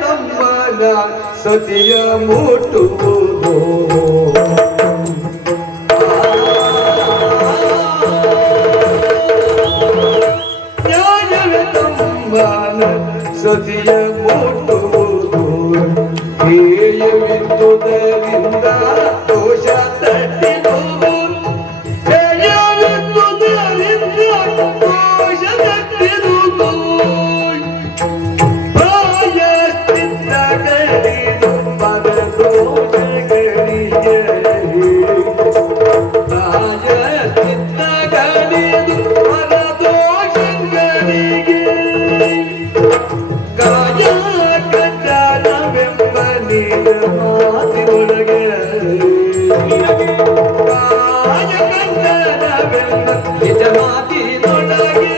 ತಮ್ಮನ ಸತಿಯ ಮುಟ್ಟುವುದು ನ್ಯಾಯವೇ ತಮ್ಮನ ಸತಿಯ ಮುಟ್ಟುವುದು ಹೇಯವಿದ್ದುದರಿಂದ ದೋಷ ತಟ್ಟಿದುದು ಹೇಯವಿದ್ದುದರಿಂದ ದೋಷ ತಟ್ಟಿದುದು ಪ್ರಾಯಶ್ಚಿತ್ತಗಳಿದು ಪದ ದೋಷಗಳಿಗೆ ಪ್ರಾಯಶ್ಚಿತ್ತಗಳಿದು ಪದ ದೋಷಗಳಿಗೆ ಕಾಯ ಕಟ್ಟಲವೆಂಬ ನಿಜ ಮಾತಿನೊಳಗೆ ಕಾಯ ಕಟ್ಟಲವೆಂಬ ನಿಜ ಮಾತಿನೊಳಗೆ.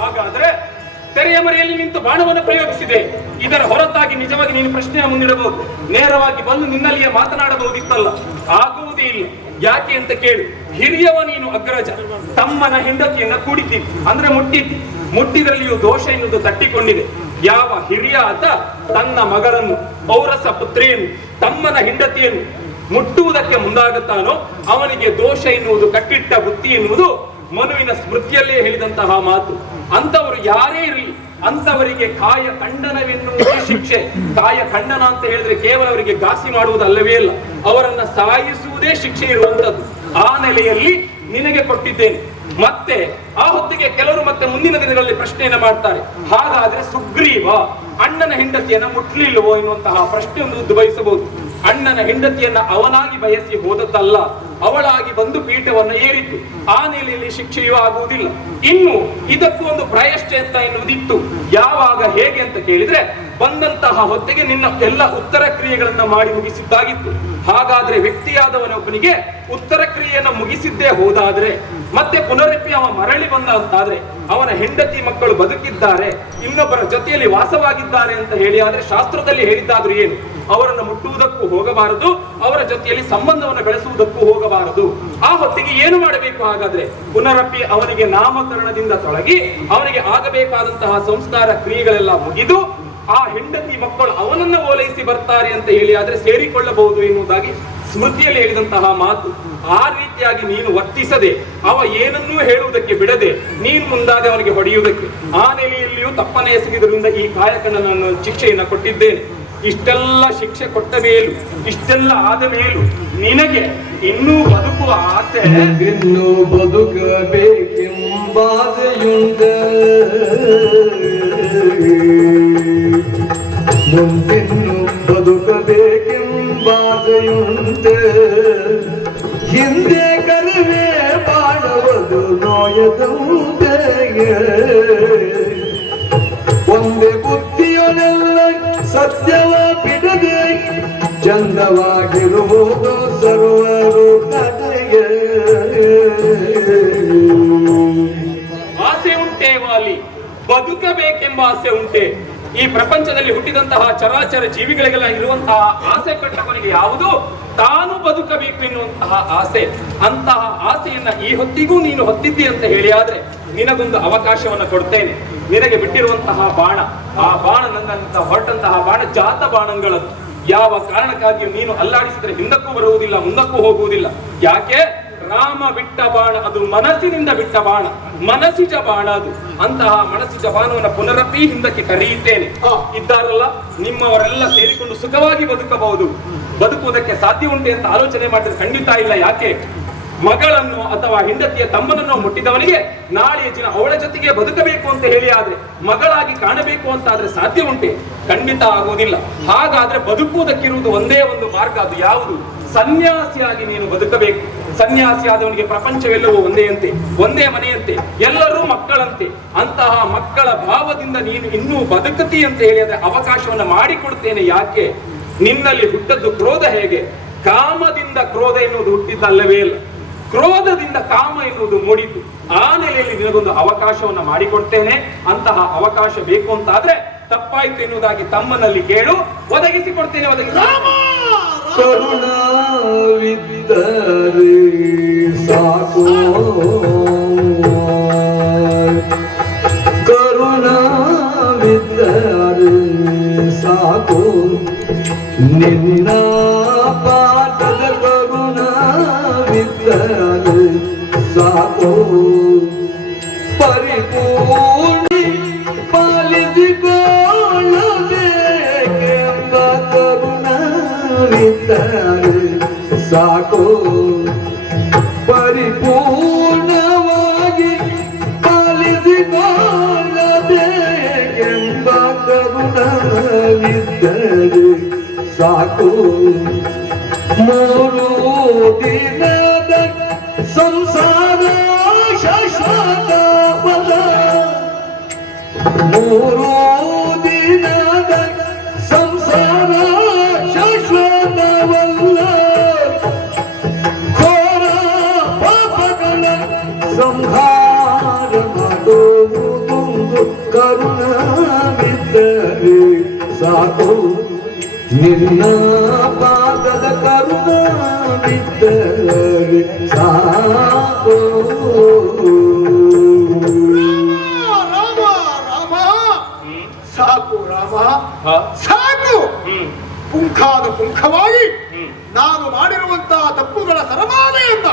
ಹಾಗಾದ್ರೆ ತೆರೆಯ ಮರೆಯಲ್ಲಿ ನಿಂತು ಬಾಣವನ್ನು ಪ್ರಯೋಗಿಸಿದೆ. ಇದರ ಹೊರತಾಗಿ ನಿಜವಾಗಿ ನೀನು ಪ್ರಶ್ನೆಯ ಮುಂದಿಡಬಹುದು, ನೇರವಾಗಿ ಬಂದು ನಿನ್ನಲ್ಲಿಯೇ ಮಾತನಾಡಬಹುದಿತ್ತಲ್ಲ. ಆಗುವುದೇ ಇಲ್ಲ. ಯಾಕೆ ಅಂತ ಕೇಳು. ಹಿರಿಯವ ನೀನು ಅಗ್ರಜ, ತಮ್ಮನ ಹೆಂಡತಿಯನ್ನ ಕೂಡಿದ್ದೀವಿ ಅಂದ್ರೆ ಮುಟ್ಟಿದ್ರಲ್ಲಿಯೂ ದೋಷ ಎನ್ನುವುದು ತಟ್ಟಿಕೊಂಡಿದೆ. ಯಾವ ಹಿರಿಯ ಆತ ತನ್ನ ಮಗಳನ್ನು, ಔರಸ ಪುತ್ರಿಯನ್ನು, ತಮ್ಮನ ಹೆಂಡತಿಯನ್ನು ಮುಟ್ಟುವುದಕ್ಕೆ ಮುಂದಾಗುತ್ತಾನೋ ಅವನಿಗೆ ದೋಷ ಎನ್ನುವುದು ಕಟ್ಟಿಟ್ಟ ಬುತ್ತಿ ಎನ್ನುವುದು ಮನುವಿನ ಸ್ಮೃತಿಯಲ್ಲೇ ಹೇಳಿದಂತಹ ಮಾತು. ಅಂತವರು ಯಾರೇ ಇರಲಿ ಅಂತವರಿಗೆ ಕಾಯ ಖಂಡನವೆನ್ನುವುದೇ ಶಿಕ್ಷೆ. ಕಾಯ ಖಂಡನ ಅಂತ ಹೇಳಿದ್ರೆ ಕೇವಲ ಅವರಿಗೆ ಘಾಸಿ ಮಾಡುವುದಲ್ಲವೇ ಅಲ್ಲ, ಅವರನ್ನ ಸಾಯಿಸುವುದೇ ಶಿಕ್ಷೆ ಇರುವಂತದ್ದು. ಆ ನೆಲೆಯಲ್ಲಿ ನಿನಗೆ ಕೊಟ್ಟಿದ್ದೇನೆ. ಮತ್ತೆ ಆ ಹೊತ್ತಿಗೆ ಕೆಲವರು ಮತ್ತೆ ಮುಂದಿನ ದಿನಗಳಲ್ಲಿ ಪ್ರಶ್ನೆಯನ್ನ ಮಾಡ್ತಾರೆ, ಹಾಗಾದ್ರೆ ಸುಗ್ರೀವ ಅಣ್ಣನ ಹೆಂಡತಿಯನ್ನ ಮುಟ್ಲಿಲ್ವೋ ಎನ್ನುವಂತಹ ಪ್ರಶ್ನೆ ಒಂದು ಉದ್ಭವಿಸಬಹುದು. ಅಣ್ಣನ ಹೆಂಡತಿಯನ್ನ ಅವನಾಗಿ ಬಯಸಿ ಹೋದದ್ದಲ್ಲ, ಅವಳಾಗಿ ಬಂದು ಪೀಠವನ್ನು ಏರಿತ್ತು. ಆ ನೆಲೆಯಲ್ಲಿ ಶಿಕ್ಷೆಯೂ ಆಗುವುದಿಲ್ಲ. ಇನ್ನು ಇದಕ್ಕೂ ಒಂದು ಪ್ರಾಯಶ್ಚಿತ್ತ ಎನ್ನುವುದಿತ್ತು. ಯಾವಾಗ ಹೇಗೆ ಅಂತ ಕೇಳಿದ್ರೆ, ಬಂದಂತಹ ಹೊತ್ತಿಗೆ ನಿನ್ನ ಎಲ್ಲ ಉತ್ತರ ಕ್ರಿಯೆಗಳನ್ನ ಮಾಡಿ ಮುಗಿಸಿದ್ದಾಗಿತ್ತು. ಹಾಗಾದ್ರೆ ವ್ಯಕ್ತಿಯಾದವನೊಬ್ಬನಿಗೆ ಉತ್ತರ ಕ್ರಿಯೆಯನ್ನ ಮುಗಿಸಿದ್ದೇ ಹೋದಾದ್ರೆ ಮತ್ತೆ ಪುನರಪಿ ಅವ ಮರಳಿ ಬಂದ ಅಂತಾದ್ರೆ ಅವನ ಹೆಂಡತಿ ಮಕ್ಕಳು ಬದುಕಿದ್ದಾರೆ, ಇನ್ನೊಬ್ಬರ ಜೊತೆಯಲ್ಲಿ ವಾಸವಾಗಿದ್ದಾರೆ ಅಂತ ಹೇಳಿ ಆದ್ರೆ ಶಾಸ್ತ್ರದಲ್ಲಿ ಹೇಳಿದ್ದಾದ್ರೂ ಏನು, ಅವರನ್ನು ಮುಟ್ಟುವುದಕ್ಕೂ ಹೋಗಬಾರದು, ಅವರ ಜೊತೆಯಲ್ಲಿ ಸಂಬಂಧವನ್ನು ಬೆಳೆಸುವುದಕ್ಕೂ ಹೋಗಬಾರದು. ಆ ಹೊತ್ತಿಗೆ ಏನು ಮಾಡಬೇಕು? ಹಾಗಾದ್ರೆ ಪುನರಪಿ ಅವನಿಗೆ ನಾಮಕರಣದಿಂದ ತೊಳಗಿ ಅವನಿಗೆ ಆಗಬೇಕಾದಂತಹ ಸಂಸ್ಕಾರ ಕ್ರಿಯೆಗಳೆಲ್ಲ ಮುಗಿದು ಆ ಹೆಂಡತಿ ಮಕ್ಕಳು ಅವನನ್ನ ಓಲೈಸಿ ಬರ್ತಾರೆ ಅಂತ ಹೇಳಿ ಆದ್ರೆ ಸೇರಿಕೊಳ್ಳಬಹುದು ಎನ್ನುವುದಾಗಿ ಸ್ಮೃತಿಯಲ್ಲಿ ಹೇಳಿದಂತಹ ಮಾತು. ಆ ರೀತಿಯಾಗಿ ನೀನು ವರ್ತಿಸದೆ ಅವ ಏನನ್ನೂ ಹೇಳುವುದಕ್ಕೆ ಬಿಡದೆ ನೀನು ಮುಂದಾದ ಅವನಿಗೆ ಹೊಡೆಯುವುದಕ್ಕೆ, ಆ ನೆಲೆಯಲ್ಲಿಯೂ ತಪ್ಪನೆ ಎಸಗಿದ್ರಿಂದ ಈ ಕಾಯಕಣ್ಣನನ್ನು ಶಿಕ್ಷೆಯನ್ನು ಕೊಟ್ಟಿದ್ದೇನೆ. ಇಷ್ಟೆಲ್ಲ ಶಿಕ್ಷೆ ಕೊಟ್ಟ ಮೇಲೂ, ಇಷ್ಟೆಲ್ಲ ಆದ ಮೇಲೂ ನಿನಗೆ ಇನ್ನೂ ಬದುಕುವ ಆಸೆ, ಇನ್ನೂ ಬದುಕಬೇಕೆಂಬಾಸೆಯುಂಟ, ಮುಂದಿನ್ನು ಬದುಕಬೇಕೆಂಬಾಸೆಯುಂಟ, ಹಿಂದೆ ಕರುವೆ ಬಾಳುವುದು ನೋಯದಂತೆ, ಒಂದೇ ಬುದ್ಧಿಯೊನೆಲ್ಲ ಸತ್ಯವ ಬಿಡದೆ ಚಂದವಾಗಿರುವುದು ಸರ್ವರು ಕಡೆಗೆ. ಆಸೆ ಉಂಟೆ ವಾಲಿ, ಬದುಕಬೇಕೆಂಬ ಆಸೆ ಉಂಟೆ? ಈ ಪ್ರಪಂಚದಲ್ಲಿ ಹುಟ್ಟಿದಂತಹ ಚರಾಚರ ಜೀವಿಗಳಿಗೆಲ್ಲ ಇರುವಂತಹ ಆಸೆ ಕಟ್ಟವನಿಗೆ ಯಾವುದು? ತಾನು ಬದುಕಬೇಕು ಎನ್ನುವಂತಹ ಆಸೆ. ಅಂತಹ ಆಸೆಯನ್ನ ಈ ಹೊತ್ತಿಗೂ ನೀನು ಹೊತ್ತಿದ್ದಿ ಅಂತ ಹೇಳಿ ಆದ್ರೆ ನಿನಗೊಂದು ಅವಕಾಶವನ್ನ ಕೊಡ್ತೇನೆ. ನಿನಗೆ ಬಿಟ್ಟಿರುವಂತಹ ಬಾಣ, ಆ ಬಾಣ ನನ್ನಂತ ಹೊರಟಂತಹ ಬಾಣ ಜಾತ ಬಾಣಗಳದ್ದು. ಯಾವ ಕಾರಣಕ್ಕಾಗಿ ನೀನು ಅಲ್ಲಾಡಿಸಿದ್ರೆ ಹಿಂದಕ್ಕೂ ಬರುವುದಿಲ್ಲ, ಮುಂದಕ್ಕೂ ಹೋಗುವುದಿಲ್ಲ. ಯಾಕೆ? ರಾಮ ಬಿಟ್ಟ ಬಾಣ ಅದು ಮನಸ್ಸಿನಿಂದ ಬಿಟ್ಟ ಬಾಣ, ಮನಸ್ಸಿಜ ಬಾಣ ಅದು. ಅಂತಹ ಮನಸ್ಸಿಜ ಬಾಣವನ್ನು ಪುನರಪಿ ಹಿಂದಕ್ಕೆ ಕರೆಯುತ್ತೇನೆ. ಇದ್ದಾರಲ್ಲ ನಿಮ್ಮವರೆಲ್ಲ ಸೇರಿಕೊಂಡು ಸುಖವಾಗಿ ಬದುಕಬಹುದು. ಬದುಕುವುದಕ್ಕೆ ಸಾಧ್ಯ ಉಂಟೆ ಅಂತ ಆಲೋಚನೆ ಮಾಡಿದ್ರೆ ಖಂಡಿತ ಇಲ್ಲ. ಯಾಕೆ? ಮಗಳನ್ನು ಅಥವಾ ಹೆಂಡತಿಯ ತಮ್ಮನನ್ನು ಮುಟ್ಟಿದವನಿಗೆ ನಾಳೆಯ ದಿನ ಅವಳ ಜೊತೆಗೆ ಬದುಕಬೇಕು ಅಂತ ಹೇಳಿ ಆದ್ರೆ, ಮಗಳಾಗಿ ಕಾಣಬೇಕು ಅಂತ ಆದ್ರೆ ಸಾಧ್ಯ ಉಂಟೆ? ಖಂಡಿತ ಆಗುವುದಿಲ್ಲ. ಹಾಗಾದ್ರೆ ಬದುಕುವುದಕ್ಕಿರುವುದು ಒಂದೇ ಒಂದು ಮಾರ್ಗ, ಅದು ಯಾವುದು? ಸನ್ಯಾಸಿಯಾಗಿ ನೀನು ಬದುಕಬೇಕು. ಸನ್ಯಾಸಿ ಆದವನಿಗೆ ಪ್ರಪಂಚವೆಲ್ಲವೂ ಒಂದೇ ಅಂತೆ, ಒಂದೇ ಮನೆಯಂತೆ, ಎಲ್ಲರೂ ಮಕ್ಕಳಂತೆ. ಅಂತಹ ಮಕ್ಕಳ ಭಾವದಿಂದ ನೀನು ಇನ್ನೂ ಬದುಕತಿ ಅಂತ ಹೇಳಿ ಆದ್ರೆ ಅವಕಾಶವನ್ನು ಮಾಡಿಕೊಡ್ತೇನೆ. ಯಾಕೆ? ನಿನ್ನಲ್ಲಿ ಹುಟ್ಟದ್ದು ಕ್ರೋಧ ಹೇಗೆ? ಕಾಮದಿಂದ ಕ್ರೋಧ ಎನ್ನುವುದು ಹುಟ್ಟಿದ್ದಲ್ಲವೇ ಇಲ್ಲ, ಕ್ರೋಧದಿಂದ ಕಾಮ ಎನ್ನುವುದು ಮೂಡಿದ್ದು. ಆ ನೆಲೆಯಲ್ಲಿ ನಿನಗೊಂದು ಅವಕಾಶವನ್ನು ಮಾಡಿಕೊಡ್ತೇನೆ. ಅಂತಹ ಅವಕಾಶ ಬೇಕು ಅಂತಾದ್ರೆ ತಪ್ಪಾಯ್ತು ಎನ್ನುವುದಾಗಿ ತಮ್ಮನಲ್ಲಿ ಕೇಳು, ಒದಗಿಸಿಕೊಡ್ತೇನೆ. ಕರುಣಾವಿದ್ದರೆ ಸಾಕು, ಕರುಣಾವಿದ್ದರೆ ಸಾಕು ನಿನ್ನ ಪಾದದ ಕರುಣವಿದ್ದರೆ ಸಾಕು ಪರಿಪೂರ್ಣಿ ಪಾಲಿಸಿಕೊಳ್ಳಬೇಕೆಂಬ ಕರುಣವಿದ್ದರೆ ಸಾಕು ಪರಿಪೂರ್ಣವಾಗಿ ಪಾಲಿಸಿಕೊಳ್ಳಬೇಕೆಂಬ ಕರುಣವಿದ್ದರೆ ಸಾಕು ಮೂರು ದಿನದ ಸಂಸಾರ ಶಾಶ್ವತವಲ್ಲ ಮೂರು ದಿನದ ಸಂಸಾರ ಶಾಶ್ವತವಲ್ಲ ಘೋರ ಪಾಪಗಳ ಸಂಹಾರ ಮಾಡುವುದೊಂದು ಕರುಣವಿದ್ದರೆ ಸಾಕು ನಿನ್ನ ಪಾದದ ಕರುಣವಿದ್ದರೆ ಸಾಕು ರಾಮ ರಾಮ ಸಾಕು ರಾಮ ಸಾಕು ಪುಂಖಾದ ಪುಂಖವಾಗಿ ನಾನು ಮಾಡಿರುವಂತಹ ತಪ್ಪುಗಳ ಸರಮಾಲೆಯನ್ನ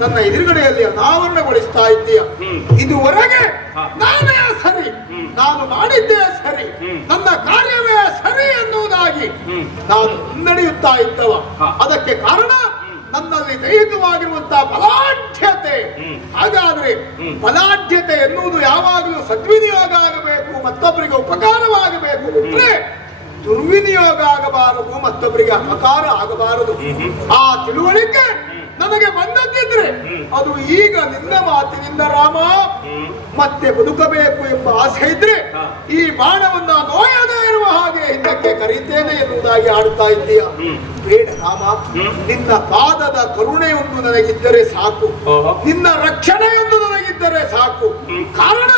ನನ್ನ ಎದುರುಗಡೆಯಲ್ಲಿ ಅನಾವರಣಗೊಳಿಸ್ತಾ ಇದ್ದೀಯ ಇದುವರೆಗೆ ನಾನೇ ಸರಿ ನಾನು ಮಾಡಿದ್ದೇ ಸರಿ ನನ್ನ ಕಾರ್ಯವೇ ಸರಿ ಎನ್ನುವುದಾಗಿ ನಾನು ಮುನ್ನಡೆಯುತ್ತಾ ಇದ್ದವ ಅದಕ್ಕೆ ಕಾರಣ ನನ್ನಲ್ಲಿ ದೈಹಿಕವಾಗಿರುವಂತಹ ಬಲಾಢ್ಯತೆ ಹಾಗಾದ್ರೆ ಬಲಾಢ್ಯತೆ ಎನ್ನುವುದು ಯಾವಾಗಲೂ ಸದ್ವಿನಿಯೋಗ ಆಗಬೇಕು ಮತ್ತೊಬ್ಬರಿಗೆ ಉಪಕಾರವಾಗಬೇಕು ಬಿಟ್ರೆ ದುರ್ವಿನಿಯೋಗ ಆಗಬಾರದು ಮತ್ತೊಬ್ಬರಿಗೆ ಅಪಕಾರ ಆಗಬಾರದು ಆ ತಿಳುವಳಿಕೆ ನನಗೆ ಬಂದದ್ದಿದ್ರೆ ಅದು ಈಗ ನಿನ್ನ ಮಾತಿನಿಂದ ರಾಮ ಮತ್ತೆ ಬದುಕಬೇಕು ಎಂಬ ಆಸೆ ಇದ್ರೆ ಈ ಬಾಣವನ್ನ ನೋಯದೇ ಇರುವ ಹಾಗೆ ಹಿಂದಕ್ಕೆ ಕರೀತೇನೆ ಎನ್ನುವುದಾಗಿ ಆಡುತ್ತಾ ಇದ್ದೀಯ ಬೇಡ ರಾಮ ನಿನ್ನ ಪಾದದ ಕರುಣೆಯೊಂದು ನನಗಿದ್ದರೆ ಸಾಕು ನಿನ್ನ ರಕ್ಷಣೆಯೊಂದು ನನಗಿದ್ದರೆ ಸಾಕು ಕಾರಣ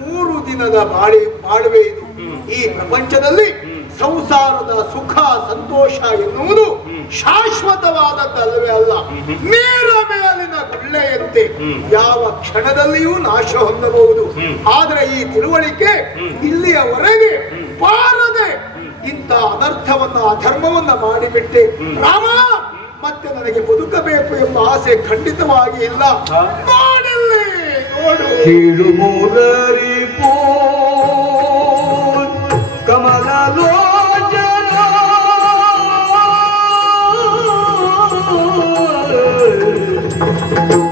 3 ದಿನದ ಬಾಳುವೆ ಇದು ಈ ಪ್ರಪಂಚದಲ್ಲಿ ಸಂಸಾರದ ಸುಖ ಸಂತೋಷ ಎನ್ನುವುದು ಶಾಶ್ವತವಾದದ್ದಲ್ಲವೇ ಅಲ್ಲ ನೀರ ಮೇಲಿನ ಗುಳ್ಳೆಯಂತೆ ಯಾವ ಕ್ಷಣದಲ್ಲಿಯೂ ನಾಶ ಹೊಂದಬಹುದು ಆದರೆ ಈ ತಿಳುವಳಿಕೆ ಇಲ್ಲಿಯವರೆಗೆ ಬಾರದೆ ಇಂಥ ಅನರ್ಥವನ್ನ ಅಧರ್ಮವನ್ನ ಮಾಡಿಬಿಟ್ಟೆ ರಾಮ ಮತ್ತೆ ನನಗೆ ಬದುಕಬೇಕು ಎಂಬ ಆಸೆ ಖಂಡಿತವಾಗಿ ಇಲ್ಲ ನೋಡಲ್ಲಿ ನೋಡು ಕೀಳು ಮೂರರಿ ಕಮಲ ಲೋಚನ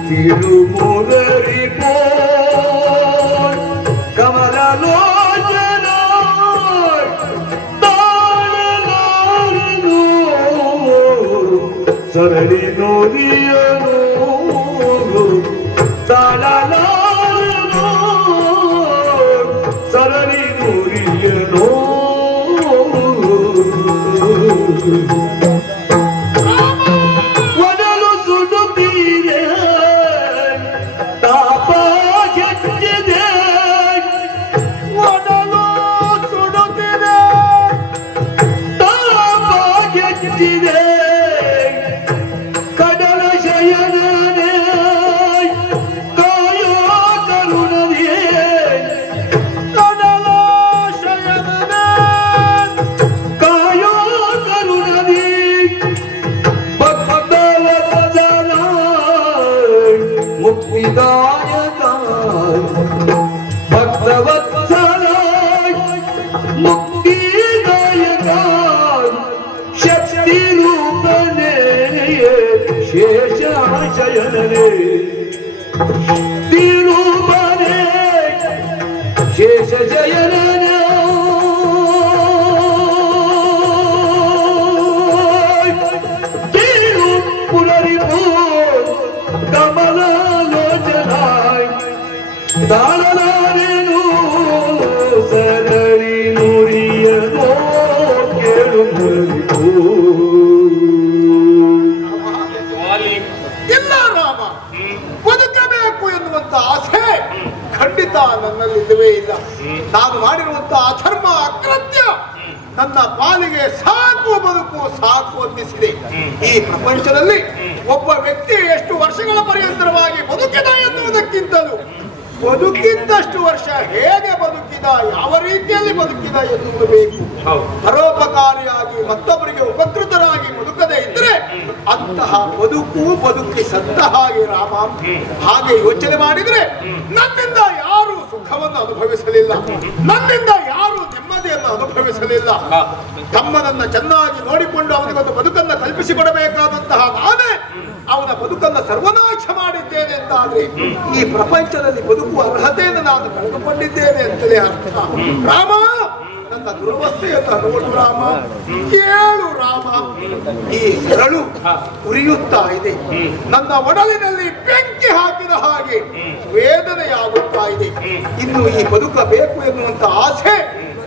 ಕೀಳು ಮೂರರಿ ಕಮಲ ಲೋಚನ ತಾಳಲಾರನು ಸರಳಿ ನೋಡಿಯನು ತಾಳಲಾರನು ಸರಳಿ ನೋಡಿಯನು ಒಡಲು ಸುಡುತ್ತೀರೆ ತಾಪ ಗೆದ್ದಿದೆ ಒಡಲು ಸುಡುತ್ತಿದೆ ತಾಪ ಗೆದ್ದಿದೆ ಕಡಲ ಶಯನನೇ ಕಾಯೋ ಕರುಣವೇ ಕಡಲ ಶಯನನೇ ಕಾಯೋ ಕರುಣವೇ ಭಕ್ತವತ್ಸಲ ಮುಕ್ತಿದಾಯಕ ಭಕ್ತವತ್ಸಲ ಮುಕ್ತಿದಾಯಕ ಶಕ್ತಿ ರೂಪನೇ ಶೇಷಶಯನನೇ ತಿರುಪನೇ ಶೇಷಶಯನನೇ ತಿರು ಪುನರಿಪು ಕಮಲಲೋಚನಾಯ್ ತಾಳಲಾರೆನು ಸರಳಿ ನುಡಿಯನೋ ಕೇಳು ಮುರಿಪು ಇಲ್ಲ ರಾಮ ಬದುಕಬೇಕು ಎನ್ನುವಂತ ಆಸೆ ಖಂಡಿತ ನನ್ನಲ್ಲಿಲ್ಲವೇ ಇಲ್ಲ ನಾನು ಮಾಡಿರುವಂತ ಅಧರ್ಮ ಅಕೃತ್ಯ ನನ್ನ ಪಾಲಿಗೆ ಸಾಕು ಬದುಕು ಸಾಕು ಅನ್ನಿಸಿದೆ ಈ ಪ್ರಪಂಚದಲ್ಲಿ ಒಬ್ಬ ವ್ಯಕ್ತಿ ಎಷ್ಟು ವರ್ಷಗಳ ಪರ್ಯಂತರವಾಗಿ ಬದುಕಿದ ಎನ್ನುವುದಕ್ಕಿಂತಲೂ ಬದುಕಿದ್ದಷ್ಟು ವರ್ಷ ಹೇಗೆ ಬದುಕಿದ, ಯಾವ ರೀತಿಯಲ್ಲಿ ಬದುಕಿದ ಎನ್ನುವುದು ಬೇಕು. ಹೌದು. ಪರೋಪಕಾರಿಯಾಗಿ ಮತ್ತೊಬ್ಬರಿಗೆ ಉಪಕೃತರಾಗಿ ಬದುಕದೇ ಇದ್ರೆ ಅಂತಹ ಬದುಕಿ ಸತ್ತ ಹಾಗೆ ರಾಮ. ಹಾಗೆ ಯೋಚನೆ ಮಾಡಿದ್ರೆ ನನ್ನಿಂದ ಯಾರು ಸುಖವನ್ನು ಅನುಭವಿಸಲಿಲ್ಲ, ನನ್ನಿಂದ ಯಾರು ನೆಮ್ಮದಿಯನ್ನು ಅನುಭವಿಸಲಿಲ್ಲ. ತಮ್ಮನನ್ನ ಚೆನ್ನಾಗಿ ನೋಡಿಕೊಂಡು ಅವನಿಗೊಂದು ಬದುಕನ್ನು ಕಲ್ಪಿಸಿಕೊಡಬೇಕಾದಂತಹ ನಾನೇ ಅವನ ಬದುಕನ್ನು ಸರ್ವನಾಶ ಮಾಡಿದ್ದೇನೆ ಅಂತಾದ್ರೆ ಈ ಪ್ರಪಂಚದಲ್ಲಿ ಬದುಕುವ ಅರ್ಹತೆಯನ್ನು ನಾನು ಕಳೆದುಕೊಂಡಿದ್ದೇನೆ ಅಂತಲೇ ಅರ್ಥ. ರಾಮ, ನನ್ನ ದುರವಸ್ಥೆಯನ್ನು ನೋಡು ರಾಮ, ಕೇಳು ರಾಮ. ಈ ಸರಳು ಉರಿಯುತ್ತಾ ಇದೆ, ನನ್ನ ಒಡಲಿನಲ್ಲಿ ಬೆಂಕಿ ಹಾಕಿದ ಹಾಗೆ ವೇದನೆಯಾಗುತ್ತಾ ಇದೆ. ಇನ್ನು ಈ ಬದುಕಬೇಕು ಎನ್ನುವಂತ ಆಸೆ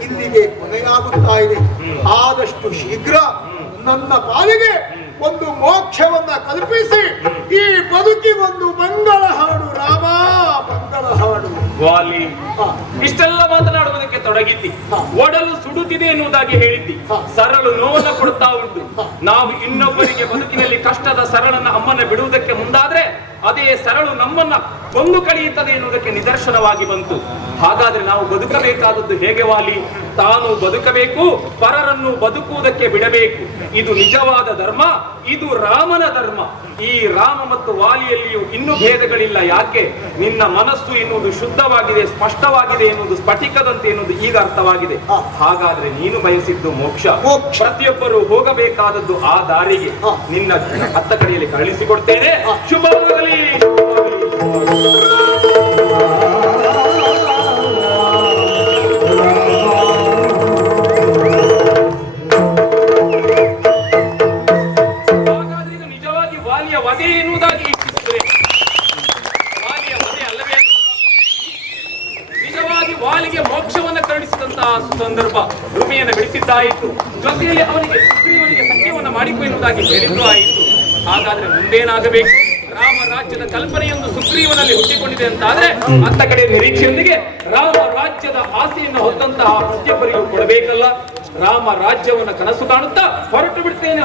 ಇಲ್ಲಿಗೆ ಕೊನೆಯಾಗುತ್ತಾ ಇದೆ. ಆದಷ್ಟು ಶೀಘ್ರ ನನ್ನ ಪಾಲಿಗೆ ಒಂದು ಮೋಕ್ಷವನ್ನ ಕಲ್ಪಿಸಿ ಈ ಬದುಕಿಗೊಂದು ಮಂಗಳ ಹಾಡು ರಾಮ, ಮಂಗಳ ಹಾಡು. ವಾಲಿ, ಇಷ್ಟೆಲ್ಲ ಮಾತನಾಡುವುದಕ್ಕೆ ತೊಡಗಿದ್ದಿ, ಒಡಲು ಸುಡುತ್ತಿದೆ ಎನ್ನುವುದಾಗಿ ಹೇಳಿದ್ದಿ, ಸರಳು ನೋವನ್ನು ಕೊಡ್ತಾ ಉಂಟು. ನಾವು ಇನ್ನೊಬ್ಬರಿಗೆ ಬದುಕಿನಲ್ಲಿ ಕಷ್ಟದ ಸರಳನ್ನ ಅಮ್ಮನ್ನ ಬಿಡುವುದಕ್ಕೆ ಮುಂದಾದ್ರೆ ಅದೇ ಸರಳು ನಮ್ಮನ್ನ ಕೊಂದು ಕಳೆಯುತ್ತದೆ ಎನ್ನುವುದಕ್ಕೆ ನಿದರ್ಶನವಾಗಿ ಬಂತು. ಹಾಗಾದ್ರೆ ನಾವು ಬದುಕಬೇಕಾದದ್ದು ಹೇಗೆ ವಾಲಿ? ತಾನು ಬದುಕಬೇಕು, ಪರರನ್ನು ಬದುಕುವುದಕ್ಕೆ ಬಿಡಬೇಕು. ಇದು ನಿಜವಾದ ಧರ್ಮ, ಇದು ರಾಮನ ಧರ್ಮ. ಈ ರಾಮ ಮತ್ತು ವಾಲಿಯಲ್ಲಿಯೂ ಇನ್ನೂ ಭೇದಗಳಿಲ್ಲ. ಯಾಕೆ? ನಿನ್ನ ಮನಸ್ಸು ಎನ್ನುವುದು ಶುದ್ಧವಾಗಿದೆ, ಸ್ಪಷ್ಟವಾಗಿದೆ ಎನ್ನುವುದು ಸ್ಫಟಿಕದಂತೆ ಎನ್ನುವುದು ಈಗ ಅರ್ಥವಾಗಿದೆ. ಹಾಗಾದ್ರೆ ನೀನು ಬಯಸಿದ್ದು ಮೋಕ್ಷ. ಪ್ರತಿಯೊಬ್ಬರು ಹೋಗಬೇಕಾದದ್ದು ಆ ದಾರಿಗೆ. ನಿನ್ನ ಹತ್ತ ಕಡೆಯಲ್ಲಿ ಕಳಿಸಿಕೊಡ್ತೇನೆ. ಶುಭವಾಗಲಿ. ವಾಲಿಗೆ ಮೋಕ್ಷವನ್ನು ಕರುಣಿಸಿದಂತಹ ಸಂದರ್ಭ ಭೂಮಿಯನ್ನು ಬಿಡಿಸಿದ್ದಾಯಿತು. ಜೊತೆಯಲ್ಲಿ ಅವನಿಗೆ ಸುಗ್ರೀವನಿಗೆ ಸತ್ಯವನ್ನು ಮಾಡಿಕೊ ಎನ್ನುವುದಾಗಿ ಹೇಳಿದ್ದು ಆಯಿತು. ಹಾಗಾದ್ರೆ ಮುಂದೇನಾಗಬೇಕು? ರಾಮ ರಾಜ್ಯದ ಕಲ್ಪನೆಯೊಂದು ಸುಗ್ರೀವನಲ್ಲಿ ಹುಟ್ಟಿಕೊಂಡಿದೆ ಅಂತಾದ್ರೆ ಅತ್ತ ಕಡೆ ನಿರೀಕ್ಷೆಯೊಂದಿಗೆ ರಾಮ ರಾಜ್ಯದ ಆಸೆಯನ್ನು ಹೊತ್ತಂತಹ ಪ್ರತಿಯೊಬ್ಬರಿಗೂ ಕೊಡಬೇಕಲ್ಲ. ರಾಮ ರಾಜ್ಯವನ್ನು ಕನಸು ಕಾಣುತ್ತಾ ಹೊರಟು ಬಿಡ್ತೇನೆ.